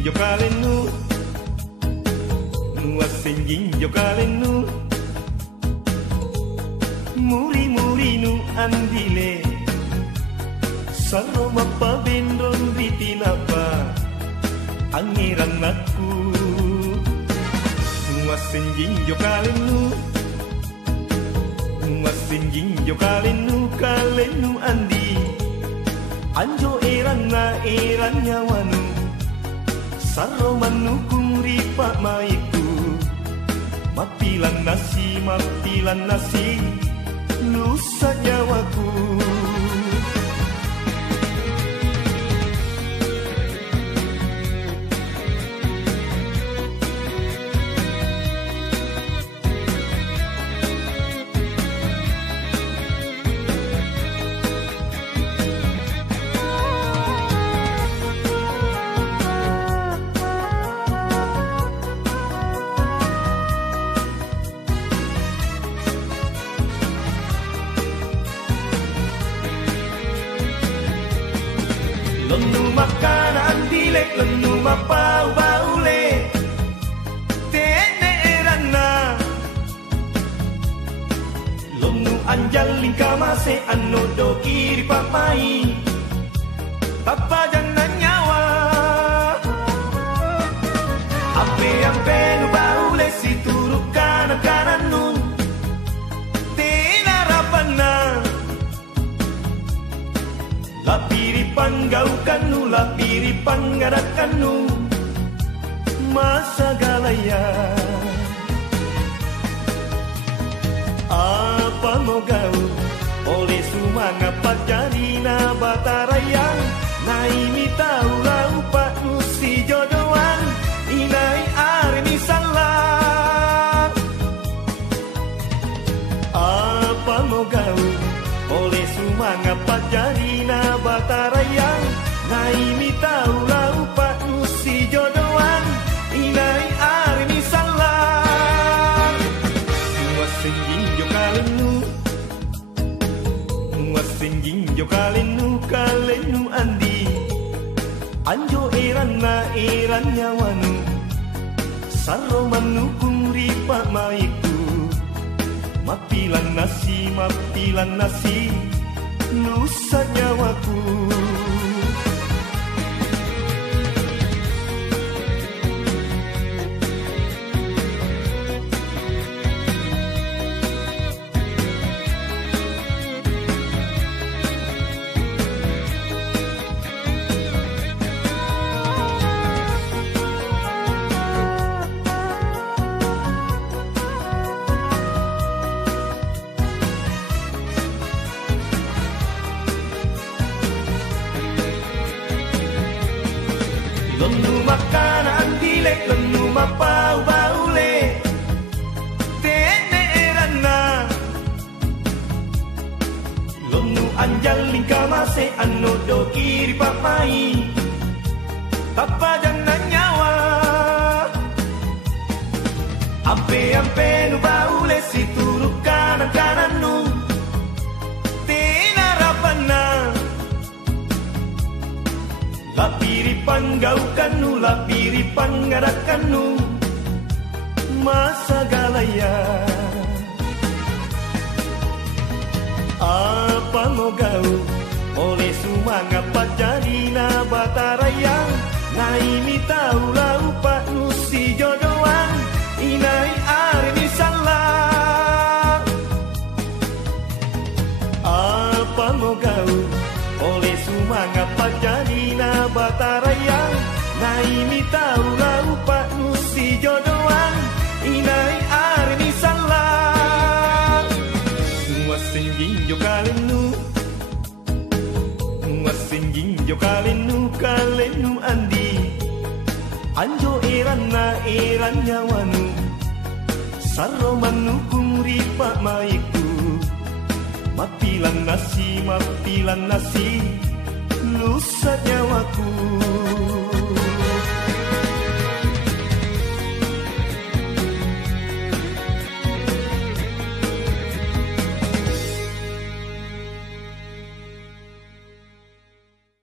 jo kalenu nuasenjing jo kalenu muri nu andile sano mapa bendron ritinapa angiran aku nuasenjing jo kalenu nuasenjing jo kalenu andi anjo eranna nyawanu saro manukung ripa maiku mapilan nasi lusa nyawaku. Lenu makanan dilek, lenu mapau baule tene erana lenu anjal lingka mase anodo kiri papai papa jangan nyawa ampe nu baule si turuk kanan nu tena rapana lapiri panggaukannu, lapiri panggarakannu masa galaya apa mau gau oleh sumanga pacarina batarayang naimi tahu laupat nusi jodohan inai armi salah apa mau gau oleh sumanga pacarina batarayang naimi tahu laupat nusi jodohan inai armi salah nuasenjing jo kalenu nuasenjing jo kalenu andi anjo eranna nyawanu saro manukung ripa maiku mapilan nasi lusa nyawaku. Lenu makanan dilek, lenu mapau baule tene erana lenu anjal lingka mase anodo kiri papai papa jangan nyawa ampe nu baule si turuk kanan nu tena rapana lapiri panggaukannu, lapiri panggarakannu masa galaya apa mau gau oleh sumanga pacarina batarayang naimi tahu laupat nusi jodohan inai armi salah apa mau gau oleh sumanga pacarina batarayang naimi tahu laupat nusi jodohan inai armi salah nuasenjing jo kalenu nuasenjing jo kalenu andi anjo eranna nyawanu saro manukung ripa maiku mapilan nasi lusa nyawaku.